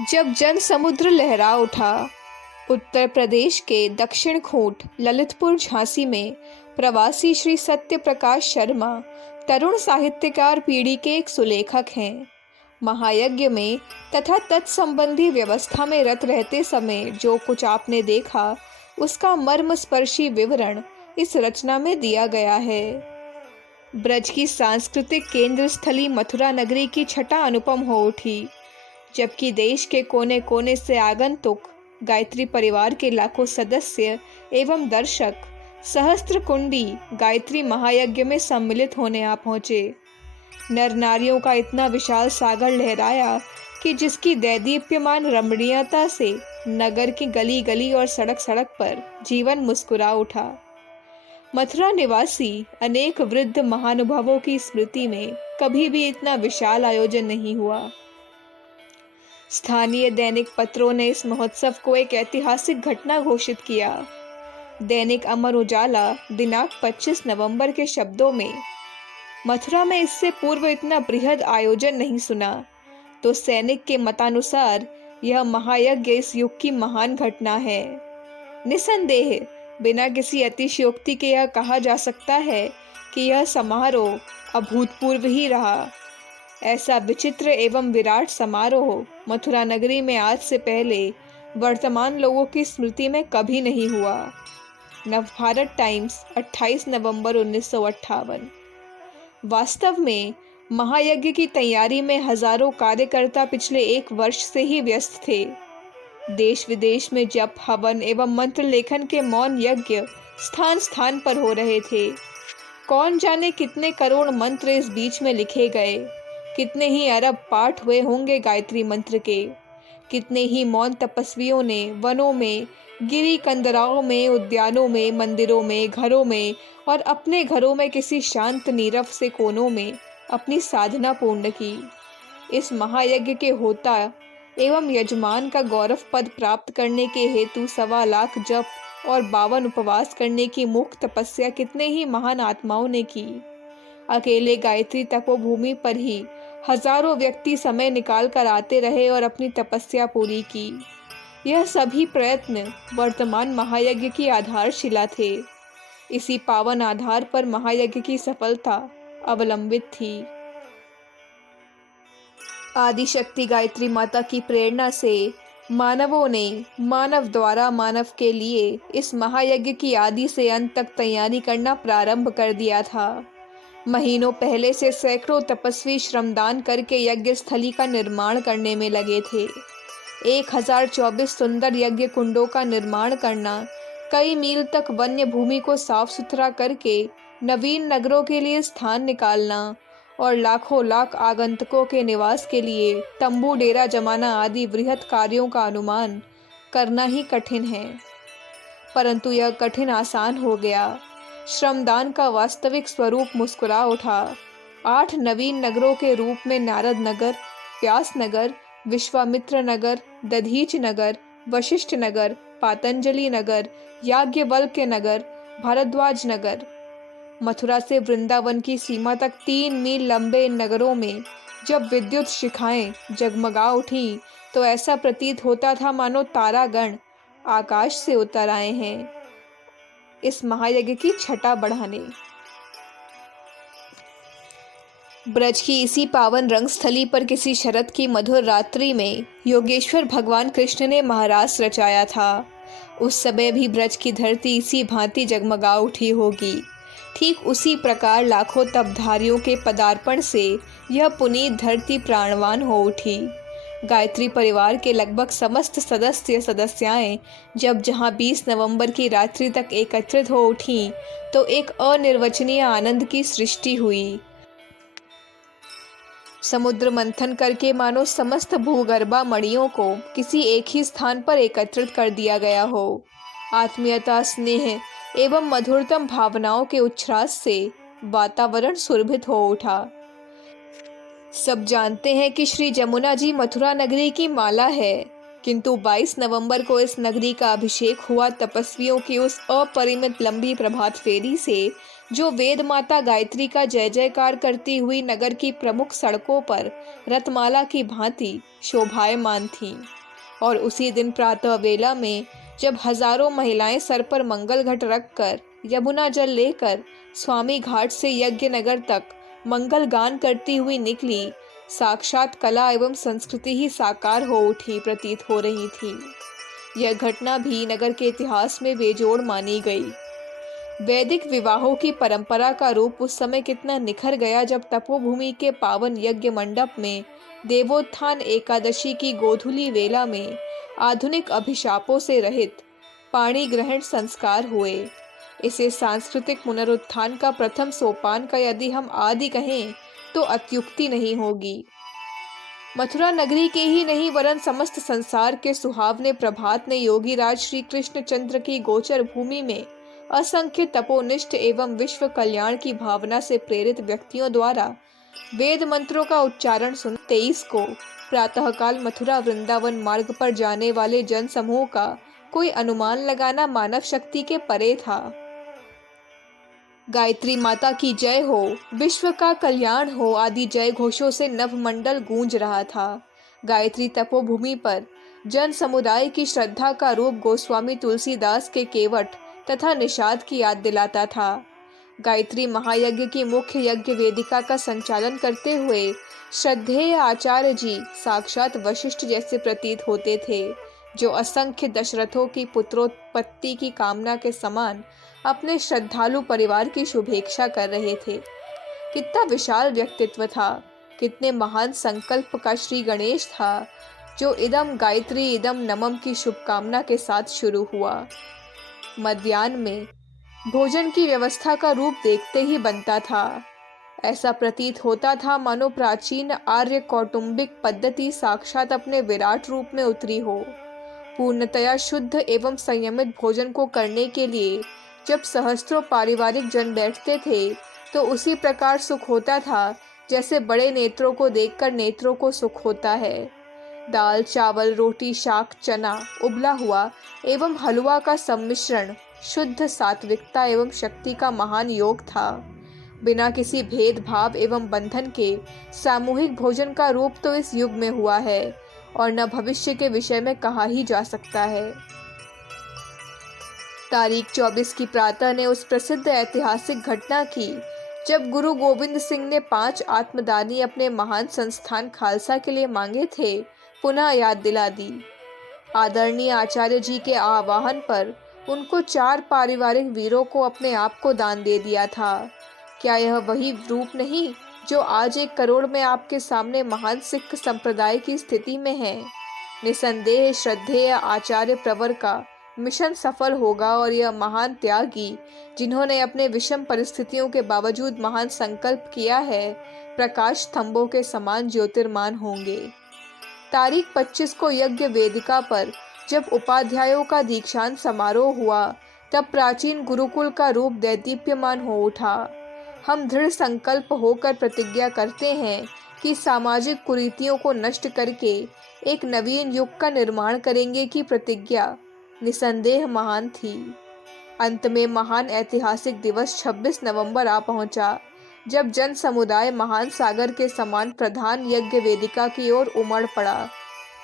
जब जन समुद्र लहरा उठा। उत्तर प्रदेश के दक्षिण खूंट ललितपुर झांसी में प्रवासी श्री सत्य प्रकाश शर्मा तरुण साहित्यकार पीढ़ी के एक सुलेखक हैं। महायज्ञ में तथा तत्संबंधी व्यवस्था में रत रहते समय जो कुछ आपने देखा, उसका मर्मस्पर्शी विवरण इस रचना में दिया गया है। ब्रज की सांस्कृतिक केंद्र स्थली मथुरा नगरी की छटा अनुपम हो उठी, जबकि देश के कोने कोने से आगंतुक गायत्री परिवार के लाखों सदस्य एवं दर्शक सहस्त्र कुंडी गायत्री महायज्ञ में सम्मिलित होने आ पहुंचे। नर नारियों का इतना विशाल सागर लहराया कि जिसकी दैदीप्यमान रमणीयता से नगर की गली गली और सड़क सड़क पर जीवन मुस्कुरा उठा। मथुरा निवासी अनेक वृद्ध महानुभावों की स्मृति में कभी भी इतना विशाल आयोजन नहीं हुआ। स्थानीय दैनिक पत्रों ने इस महोत्सव को एक ऐतिहासिक घटना घोषित किया। दैनिक अमर उजाला दिनांक 25 नवंबर के शब्दों में, मथुरा में इससे पूर्व इतना बृहद आयोजन नहीं सुना, तो सैनिक के मतानुसार यह महायज्ञ इस युग की महान घटना है। निसंदेह बिना किसी अतिशयोक्ति के यह कहा जा सकता है कि यह समारोह अभूतपूर्व ही रहा। ऐसा विचित्र एवं विराट समारोह मथुरा नगरी में आज से पहले वर्तमान लोगों की स्मृति में कभी नहीं हुआ। नवभारत टाइम्स 28 नवंबर 1958। वास्तव में महायज्ञ की तैयारी में हजारों कार्यकर्ता पिछले एक वर्ष से ही व्यस्त थे। देश विदेश में जप, हवन एवं मंत्र लेखन के मौन यज्ञ स्थान स्थान पर हो रहे थे। कौन जाने कितने करोड़ मंत्र इस बीच में लिखे गए, कितने ही अरब पाठ हुए होंगे गायत्री मंत्र के। कितने ही मौन तपस्वियों ने वनों में, गिरी कंदराओं में, उद्यानों में, मंदिरों में, घरों में और अपने घरों में किसी शांत नीरव से कोनों में अपनी साधना पूर्ण की। इस महायज्ञ के होता एवं यजमान का गौरव पद प्राप्त करने के हेतु 1.25 लाख जप और 52 उपवास करने की मूक तपस्या कितने ही महान आत्माओं ने की। अकेले गायत्री तपोभूमि पर ही हजारों व्यक्ति समय निकाल कर आते रहे और अपनी तपस्या पूरी की। यह सभी प्रयत्न वर्तमान महायज्ञ की आधारशिला थे। इसी पावन आधार पर महायज्ञ की सफलता अवलंबित थी। आदिशक्ति गायत्री माता की प्रेरणा से मानवों ने मानव द्वारा मानव के लिए इस महायज्ञ की आदि से अंत तक तैयारी करना प्रारंभ कर दिया था। महीनों पहले से सैकड़ों तपस्वी श्रमदान करके यज्ञ स्थली का निर्माण करने में लगे थे। 1024 सुंदर यज्ञ कुंडों का निर्माण करना, कई मील तक वन्य भूमि को साफ सुथरा करके नवीन नगरों के लिए स्थान निकालना और लाखों लाख आगंतुकों के निवास के लिए तंबू डेरा जमाना आदि बृहत कार्यों का अनुमान करना ही कठिन है, परंतु यह कठिन आसान हो गया। श्रमदान का वास्तविक स्वरूप मुस्कुरा उठा। 8 नवीन नगरों के रूप में नारद नगर, व्यास नगर, विश्वामित्र नगर, दधीच नगर, वशिष्ठ नगर, पातंजलि नगर, याज्ञवल्क्य नगर, भारद्वाज नगर, मथुरा से वृंदावन की सीमा तक 3 मील लंबे इन नगरों में जब विद्युत शिखाएं जगमगा उठी, तो ऐसा प्रतीत होता था मानो तारागण आकाश से उतर आए हैं इस महायज्ञ की छटा बढ़ाने। ब्रज की इसी पावन रंगस्थली पर किसी शरद की मधुर रात्रि में योगेश्वर भगवान कृष्ण ने महारास रचाया था। उस समय भी ब्रज की धरती इसी भांति जगमगा उठी होगी। ठीक उसी प्रकार लाखों तपधारियों के पदार्पण से यह पुनीत धरती प्राणवान हो उठी। गायत्री परिवार के लगभग समस्त सदस्याएं जब जहां 20 नवंबर की रात्रि तक एकत्रित हो उठीं, तो एक अनिर्वचनीय आनंद की सृष्टि हुई। समुद्र मंथन करके मानो समस्त भूगर्भा मणियों को किसी एक ही स्थान पर एकत्रित कर दिया गया हो। आत्मीयता, स्नेह एवं मधुरतम भावनाओं के उच्छ्वास से वातावरण सुरभित हो उठा। सब जानते हैं कि श्री जमुना जी मथुरा नगरी की माला है। किंतु 22 नवंबर को इस नगरी का अभिषेक हुआ तपस्वियों की उस अपरिमित लंबी प्रभात फेरी से, जो वेद माता गायत्री का जय जयकार करती हुई नगर की प्रमुख सड़कों पर रथमाला की भांति शोभायमान थी। और उसी दिन प्रातः वेला में जब हजारों महिलाएं सर पर मंगल घट रखकर यमुना जल लेकर स्वामी घाट से यज्ञ नगर तक मंगल गान करती हुई निकली, साक्षात कला एवं संस्कृति ही साकार हो उठी प्रतीत हो रही थी। यह घटना भी नगर के इतिहास में बेजोड़ मानी गई। वैदिक विवाहों की परंपरा का रूप उस समय कितना निखर गया जब तपोभूमि के पावन यज्ञ मंडप में देवोत्थान एकादशी की गोधूली वेला में आधुनिक अभिशापों से रहित पाणी ग्रहण संस्कार हुए। इसे सांस्कृतिक पुनरुत्थान का प्रथम सोपान का यदि हम आदि कहें तो अत्युक्ति नहीं होगी। मथुरा नगरी के ही नहीं वरन समस्त संसार के सुहावने प्रभात ने योगी राज श्री कृष्ण चंद्र की गोचर भूमि में असंख्य तपोनिष्ठ एवं विश्व कल्याण की भावना से प्रेरित व्यक्तियों द्वारा वेद मंत्रों का उच्चारण सुन 23 को प्रातःकाल मथुरा वृंदावन मार्ग पर जाने वाले जन समूह का कोई अनुमान लगाना मानव शक्ति के परे था। गायत्री माता की जय हो, विश्व का कल्याण हो आदि जय घोषों से नवमंडल गूंज रहा था। गायत्री तपोभूमि पर जन समुदाय की श्रद्धा का रूप गोस्वामी तुलसीदास के केवट तथा निषाद की याद दिलाता था। गायत्री महायज्ञ की मुख्य यज्ञ वेदिका का संचालन करते हुए श्रद्धेय आचार्य जी साक्षात वशिष्ठ जैसे प्रतीत होते थे, जो असंख्य दशरथों की पुत्रोत्पत्ति की कामना के समान अपने श्रद्धालु परिवार की शुभेच्छा कर रहे थे। कितना विशाल व्यक्तित्व था, कितने महान संकल्प का श्री गणेश था, जो इदम गायत्री इदम नमम की शुभकामना के साथ शुरू हुआ। मध्याह्न में भोजन की व्यवस्था का रूप देखते ही बनता था। ऐसा प्रतीत होता था मानो प्राचीन आर्य कौटुंबिक पद्धति साक्षात अपने विराट रूप में उतरी हो। पूर्णतया शुद्ध एवं संयमित भोजन को करने के लिए जब सहस्त्रों पारिवारिक जन बैठते थे तो उसी प्रकार सुख होता था जैसे बड़े नेत्रों को देखकर नेत्रों को सुख होता है। दाल, चावल, रोटी, शाक, चना, उबला हुआ एवं हलवा का सम्मिश्रण शुद्ध सात्विकता एवं शक्ति का महान योग था। बिना किसी भेदभाव एवं बंधन के सामूहिक भोजन का रूप तो इस युग में हुआ है और न भविष्य के विषय में कहा ही जा सकता है। तारीख 24 की प्रातः ने उस प्रसिद्ध ऐतिहासिक घटना की जब गुरु गोविंद सिंह ने 5 आत्मदानी अपने महान संस्थान खालसा के लिए मांगे थे, पुनः याद दिला दी। आदरणीय आचार्य जी के आह्वान पर उनको 4 पारिवारिक वीरों को अपने आप को दान दे दिया था। क्या यह वही रूप नहीं जो आज 1 करोड़ में आपके सामने महान सिख संप्रदाय की स्थिति में है? निसंदेह श्रद्धेय आचार्य प्रवर का मिशन सफल होगा और यह महान त्यागी, जिन्होंने अपने विषम परिस्थितियों के बावजूद महान संकल्प किया है, प्रकाश स्तंभों के समान ज्योतिर्मान होंगे। तारीख 25 को यज्ञ वेदिका पर जब उपाध्यायों का दीक्षांत समारोह हुआ, तब प्राचीन गुरुकुल का रूप दैदीप्यमान हो उठा। हम दृढ़ संकल्प होकर प्रतिज्ञा करते हैं कि सामाजिक कुरीतियों को नष्ट करके एक नवीन युग का निर्माण करेंगे की प्रतिज्ञा निसंदेह महान थी। अंत में महान ऐतिहासिक दिवस 26 नवंबर आ पहुंचा, जब जन समुदाय महान सागर के समान प्रधान यज्ञ वेदिका की ओर उमड़ पड़ा।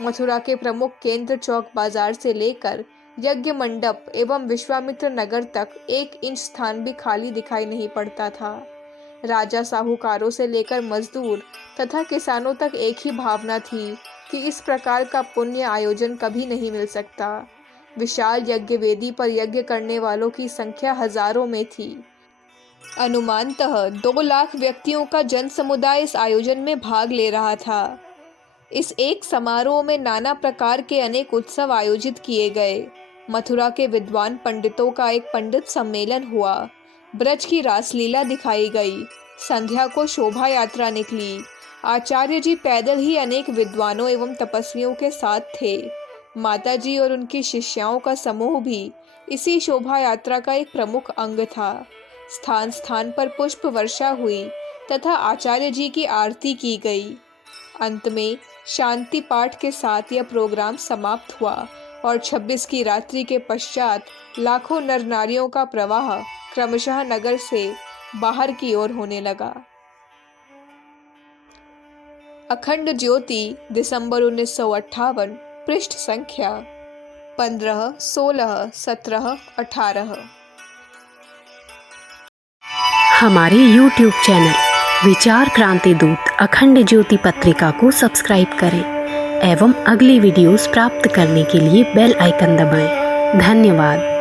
मथुरा के प्रमुख केंद्र चौक बाजार से लेकर यज्ञ मंडप एवं विश्वामित्र नगर तक 1 इंच स्थान भी खाली दिखाई नहीं पड़ता था। राजा साहूकारों से लेकर मजदूर तथा किसानों तक एक ही भावना थी कि इस प्रकार का पुण्य आयोजन कभी नहीं मिल सकता। विशाल यज्ञ वेदी पर यज्ञ करने वालों की संख्या हजारों में थी। अनुमानतः 2 लाख व्यक्तियों का जन समुदाय इस आयोजन में भाग ले रहा था। इस एक समारोह में नाना प्रकार के अनेक उत्सव आयोजित किए गए। मथुरा के विद्वान पंडितों का एक पंडित सम्मेलन हुआ। ब्रज की रासलीला दिखाई गई। संध्या को शोभा यात्रा निकली। आचार्य जी पैदल ही अनेक विद्वानों एवं तपस्वियों के साथ थे। माताजी और उनकी शिष्याओं का समूह भी इसी शोभा यात्रा का एक प्रमुख अंग था। स्थान स्थान पर पुष्प वर्षा हुई तथा आचार्य जी की आरती की गई। अंत में शांति पाठ के साथ यह प्रोग्राम समाप्त हुआ और 26 की रात्रि के पश्चात लाखों नर नारियों का प्रवाह क्रमशः नगर से बाहर की ओर होने लगा। अखंड ज्योति दिसंबर 1958, पृष्ठ संख्या 15, 16, 17, 18। हमारे YouTube चैनल विचार क्रांति दूत अखंड ज्योति पत्रिका को सब्सक्राइब करें एवं अगली वीडियोस प्राप्त करने के लिए बेल आइकन दबाएं। धन्यवाद।